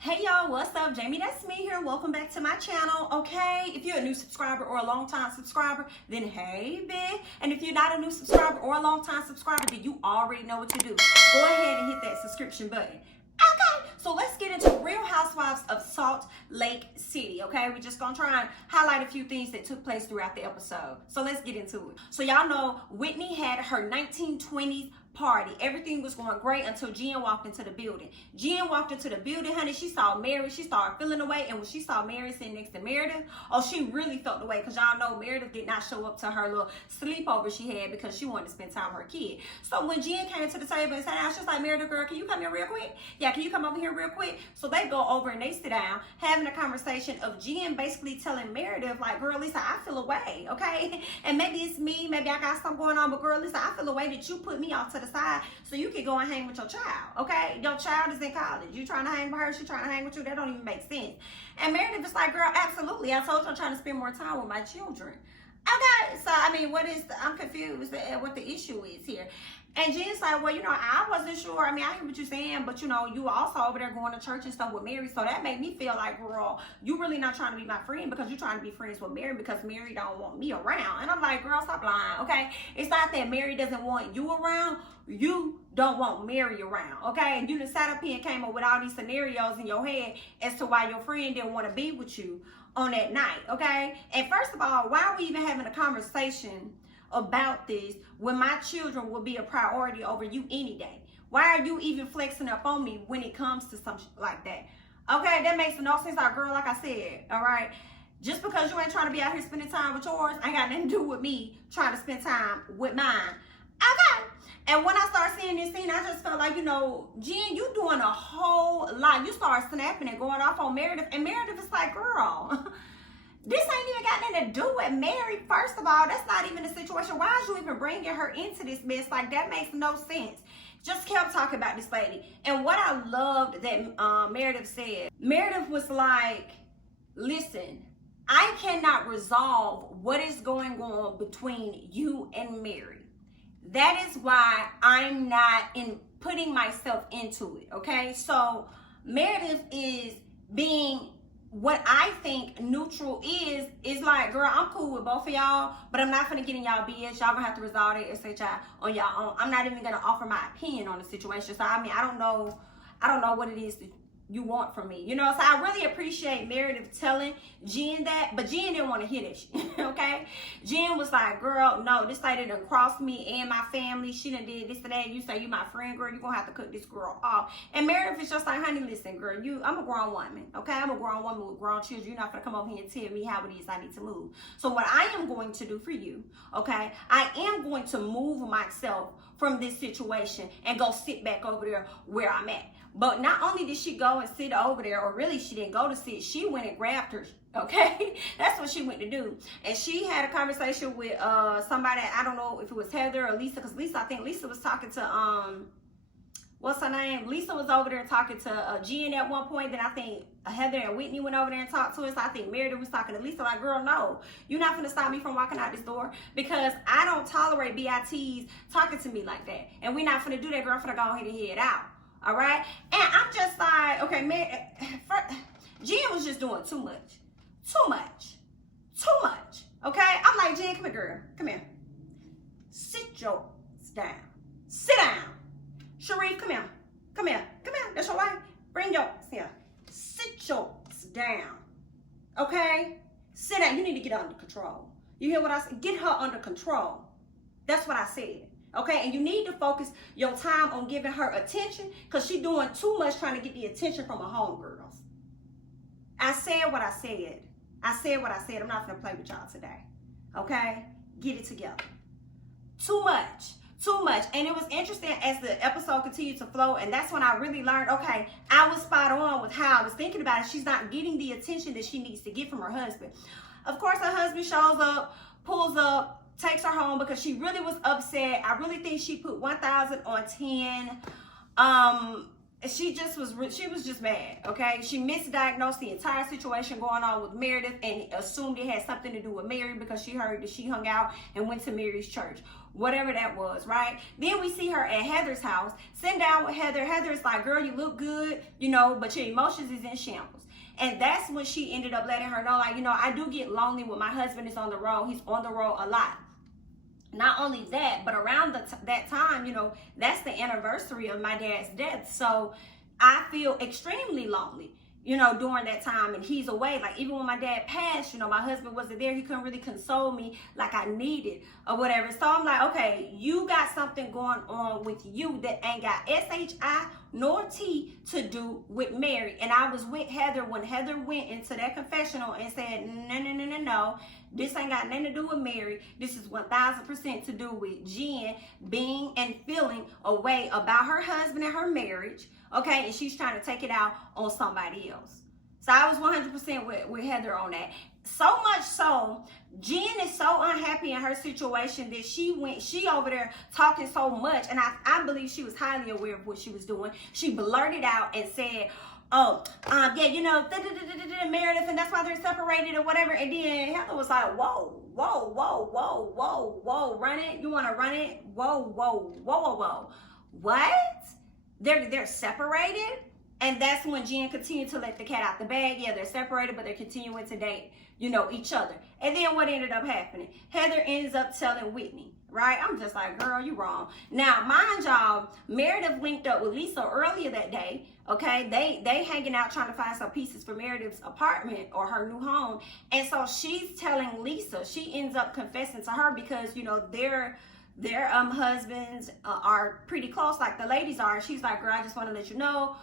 Hey y'all, what's up? Jamithatsme here. Welcome back to my channel. Okay, if you're a new subscriber or a long time subscriber, then hey bitch. And if you're not a new subscriber or a long time subscriber, then you already know what to do. Go ahead and hit that subscription button. Okay, so let's get into Real Housewives of Salt Lake City. Okay, we're just gonna try and highlight a few things that took place throughout the episode. So let's get into it. So y'all know Whitney had her 1920s party. Everything was going great until Jen walked into the building. Jen walked into the building, honey. She saw Mary. She started feeling away. And when she saw Mary sitting next to Meredith, oh, she really felt the way. Because y'all know Meredith did not show up to her little sleepover she had because she wanted to spend time with her kid. So when Jen came to the table and sat down, she was like, Meredith, girl, can you come here real quick? Yeah, can you come over here real quick? So they go over and they sit down, having a conversation of Jen basically telling Meredith, like, girl, Lisa, I feel away, okay? And maybe it's me. Maybe I got something going on. But girl, Lisa, I feel away that you put me off to the side so you can go and hang with your child, okay? Your child is in college. You trying to hang with her, she trying to hang with you. That don't even make sense. And Meredith is like, girl, absolutely. I told you I'm trying to spend more time with my children. Okay, so I mean, I'm confused at what the issue is here. And Jen's like, well, you know, I wasn't sure. I mean, I hear what you're saying, but you know, you also over there going to church and stuff with Mary. So that made me feel like, girl, you really not trying to be my friend because you're trying to be friends with Mary because Mary don't want me around. And I'm like, girl, stop lying, okay? It's not that Mary doesn't want you around. You don't want Mary around, okay? And you done sat up here and came up with all these scenarios in your head as to why your friend didn't want to be with you on that night, okay? And first of all, why are we even having a conversation about this when my children will be a priority over you any day? Why are you even flexing up on me when it comes to something like that? Okay, that makes no sense. Our girl, like I said, all right? Just because you ain't trying to be out here spending time with yours ain't got nothing to do with me trying to spend time with mine. Okay. And when I started seeing this scene, I just felt like, you know, Jen, you doing a whole lot. You start snapping and going off on Meredith. And Meredith is like, girl, this ain't even got nothing to do with Mary. First of all, that's not even the situation. Why is you even bringing her into this mess? Like, that makes no sense. Just kept talking about this lady. And what I loved that Meredith said, Meredith was like, listen, I cannot resolve what is going on between you and Mary. That is why I'm not putting myself into it, okay? So Meredith is being what I think neutral is like, girl, I'm cool with both of y'all, but I'm not gonna get in y'all BS. Y'all gonna have to resolve it, etc. on y'all own. I'm not even gonna offer my opinion on the situation. So I mean, I don't know what it is that you want from me, you know? So I really appreciate Meredith telling Jen that, but Jen didn't want to hear that shit, okay? Jen was like, girl, no, this lady done crossed me and my family. She done did this and that. You say you my friend, girl, you gonna have to cut this girl off. And Meredith is just like, honey, listen, girl, I'm a grown woman, okay? I'm a grown woman with grown children. You're not gonna come over here and tell me how it is I need to move. So what I am going to do for you, okay, I am going to move myself from this situation and go sit back over there where I'm at. But not only did she go and sit over there, or really she didn't go to sit, she went and grabbed her, okay? That's what she went to do. And she had a conversation with somebody, I don't know if it was Heather or Lisa, because I think Lisa was talking to, what's her name? Lisa was over there talking to Jen at one point. Then I think Heather and Whitney went over there and talked to us. So I think Meredith was talking to Lisa like, girl, no, you're not gonna stop me from walking out this door because I don't tolerate BITs talking to me like that. And we're not gonna do that, girl. I'm gonna go ahead and head out. All right? And I'm just like, okay, Jen was just doing too much. Too much. Okay? I'm like, Jen, come here, girl. Come here. Sit yours down. Sit down. Sharif, come here. Come here. That's your wife. Bring yours here. Sit yours down. Okay? Sit down. You need to get under control. You hear what I said? Get her under control. That's what I said. Okay? And you need to focus your time on giving her attention because she's doing too much trying to get the attention from her homegirls. I said what I said. I'm not going to play with y'all today. Okay? Get it together. Too much. And it was interesting as the episode continued to flow, and that's when I really learned, okay, I was spot on with how I was thinking about it. She's not getting the attention that she needs to get from her husband. Of course, her husband shows up, pulls up, takes her home because she really was upset. I really think she put 1,000 on 10. she was just mad, okay? She misdiagnosed the entire situation going on with Meredith and assumed it had something to do with Mary because she heard that she hung out and went to Mary's church. Whatever that was, right? Then we see her at Heather's house, sitting down with Heather. Heather's like, girl, you look good, you know, but your emotions is in shambles. And that's when she ended up letting her know, like, you know, I do get lonely when my husband is on the road. He's on the road a lot. Not only that, but around that time, you know, that's the anniversary of my dad's death. So I feel extremely lonely, you know, during that time, and he's away. Like, even when my dad passed, you know, my husband wasn't there. He couldn't really console me like I needed or whatever. So I'm like, okay, you got something going on with you that ain't got S-H-I nor T to do with Mary. And I was with Heather when Heather went into that confessional and said, no, this ain't got nothing to do with Mary. This is 1000% to do with Jen being and feeling a way about her husband and her marriage, okay? And she's trying to take it out on somebody else. So I was 100% with Heather on that. So much so, Jen is so unhappy in her situation that she over there talking so much, and I believe she was highly aware of what she was doing. She blurted out and said, yeah, you know, Meredith, and that's why they're separated or whatever. And then Heather was like, whoa, run it? You want to run it? Whoa. What? They're separated? And that's when Jen continued to let the cat out the bag. Yeah, they're separated, but they're continuing to date, you know, each other. And then what ended up happening? Heather ends up telling Whitney, right? I'm just like, girl, you wrong. Now, mind y'all, Meredith linked up with Lisa earlier that day, okay? They hanging out trying to find some pieces for Meredith's apartment or her new home. And so she's telling Lisa, she ends up confessing to her because, you know, their husbands are pretty close, like the ladies are. She's like, girl, I just want to let you know,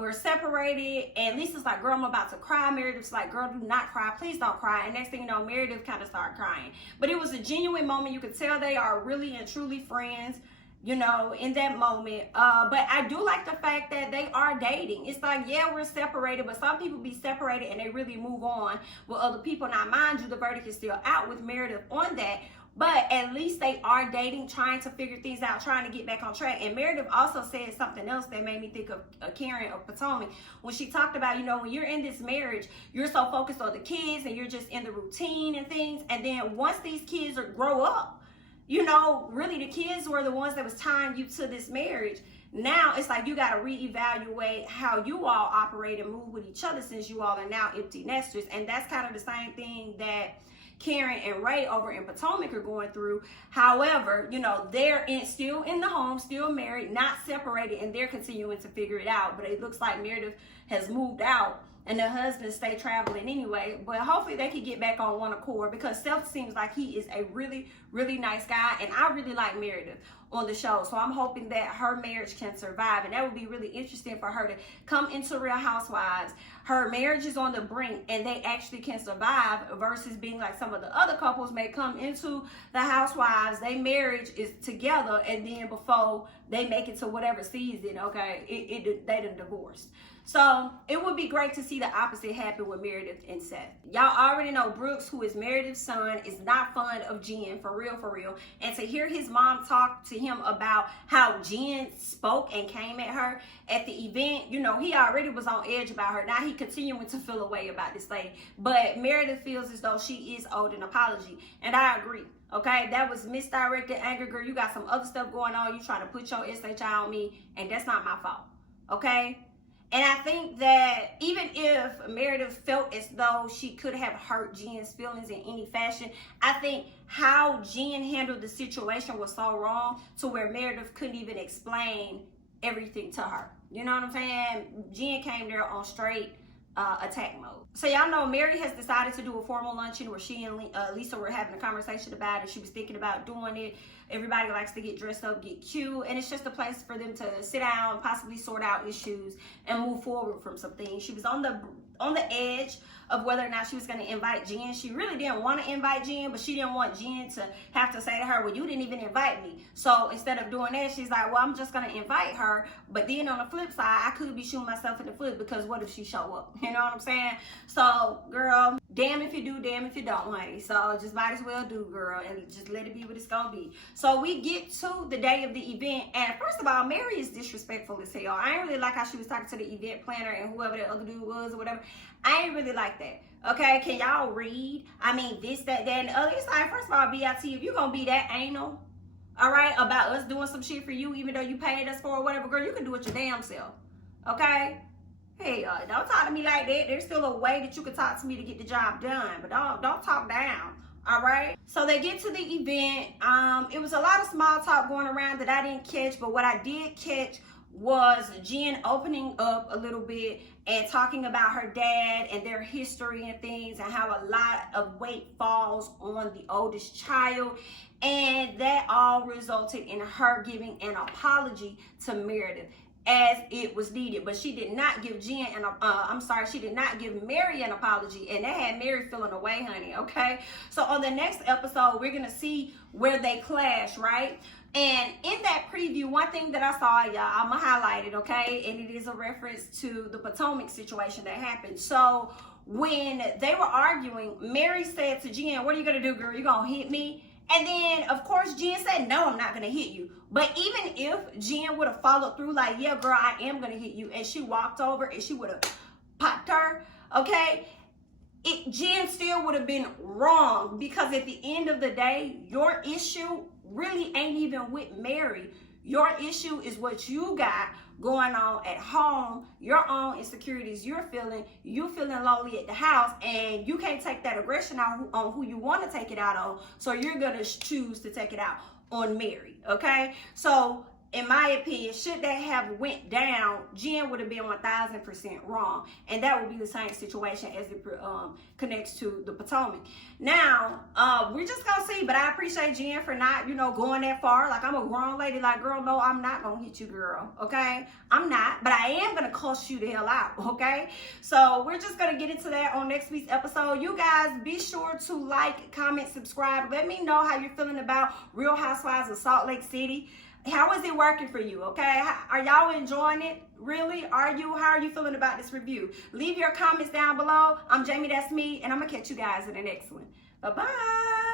we're separated. And Lisa's like, girl, I'm about to cry. Meredith's like, girl, do not cry. Please don't cry. And next thing you know, Meredith kind of started crying. But it was a genuine moment. You could tell they are really and truly friends, in that moment. But I do like the fact that they are dating. It's like, yeah, we're separated, but some people be separated and they really move on with other people. Now, mind you, the verdict is still out with Meredith on that. But at least they are dating, trying to figure things out, trying to get back on track. And Meredith also said something else that made me think of Karen of Potomac when she talked about, when you're in this marriage, you're so focused on the kids and you're just in the routine and things. And then once these kids grow up, really the kids were the ones that was tying you to this marriage. Now it's like you got to reevaluate how you all operate and move with each other since you all are now empty nesters. And that's kind of the same thing that Karen and Ray over in Potomac are going through. However, they're still in the home, still married, not separated, and they're continuing to figure it out. But it looks like Meredith has moved out and the husband stay traveling anyway. But hopefully they can get back on one accord because Seth seems like he is a really, really nice guy. And I really like Meredith on the show. So I'm hoping that her marriage can survive. And that would be really interesting for her to come into Real Housewives. Her marriage is on the brink and they actually can survive versus being like some of the other couples may come into the Housewives. Their marriage is together and then before they make it to whatever season, okay, they done divorced. So it would be great to see the opposite happen with Meredith and Seth. Y'all already know Burruss, who is Meredith's son, is not fond of Jen, for real. And to hear his mom talk to him about how Jen spoke and came at her at the event, he already was on edge about her. Now he continuing to feel a way about this lady. But Meredith feels as though she is owed an apology. And I agree. Okay, that was misdirected anger, girl. You got some other stuff going on. You trying to put your SHI on me, and that's not my fault. Okay? And I think that even if Meredith felt as though she could have hurt Jen's feelings in any fashion, I think how Jen handled the situation was so wrong to where Meredith couldn't even explain everything to her. You know what I'm saying? Jen came there on straight attack mode. So y'all know Mary has decided to do a formal luncheon where she and Lisa were having a conversation about it. She was thinking about doing it. Everybody likes to get dressed up, get cute, and it's just a place for them to sit down, possibly sort out issues, and move forward from some things. She was on the edge of whether or not she was going to invite Jen. She really didn't want to invite Jen, but she didn't want Jen to have to say to her, well, you didn't even invite me. So instead of doing that, she's like, well, I'm just going to invite her. But then on the flip side, I could be shooting myself in the foot because what if she show up? You know what I'm saying? So, girl, damn if you do, damn if you don't, honey. So just might as well do, girl, and just let it be what it's gonna be. So we get to the day of the event, and first of all, Mary is disrespectful as hell. I ain't really like how she was talking to the event planner and whoever the other dude was or whatever. I ain't really like that. Okay, can y'all read? I mean, this, that, and the other. It's like, first of all, BIT, if you're gonna be that anal, all right, about us doing some shit for you, even though you paid us for or whatever, girl, you can do it your damn self. Okay? Hey, don't talk to me like that. There's still a way that you can talk to me to get the job done, but don't talk down. All right? So they get to the event. It was a lot of small talk going around that I didn't catch, but what I did catch was Jen opening up a little bit and talking about her dad and their history and things, and how a lot of weight falls on the oldest child. And that all resulted in her giving an apology to Meredith as it was needed, but she did not give she did not give Mary an apology, and that had Mary feeling away, honey. Okay, so on the next episode, we're gonna see where they clash, right? And in that preview, one thing that I saw, y'all, I'm gonna highlight it, okay? And it is a reference to the Potomac situation that happened. So when they were arguing, Mary said to Jen, "What are you gonna do, girl? You gonna hit me?" And then, of course, Jen said, "No, I'm not going to hit you." But even if Jen would have followed through, like, "Yeah, girl, I am going to hit you," and she walked over and she would have popped her, okay, Jen still would have been wrong, because at the end of the day, your issue really ain't even with Mary. Your issue is what you got going on at home, your own insecurities you're feeling, you feeling lonely at the house, and you can't take that aggression out on who you want to take it out on, so you're going to choose to take it out on Mary, okay? So in my opinion, should that have went down, Jen would have been 1000% wrong, and that would be the same situation as it connects to the Potomac. Now, we're just gonna see, but I appreciate Jen for not, going that far. Like, I'm a grown lady, like, girl, no, I'm not gonna hit you, girl, okay? I'm not, but I am gonna cuss you the hell out, okay? So we're just gonna get into that on next week's episode. You guys, be sure to like, comment, subscribe. Let me know how you're feeling about Real Housewives of Salt Lake City. How is it working for you, okay? Are y'all enjoying it? Really? Are you? How are you feeling about this review? Leave your comments down below. I'm Jamithatsme, and I'm going to catch you guys in the next one. Bye-bye.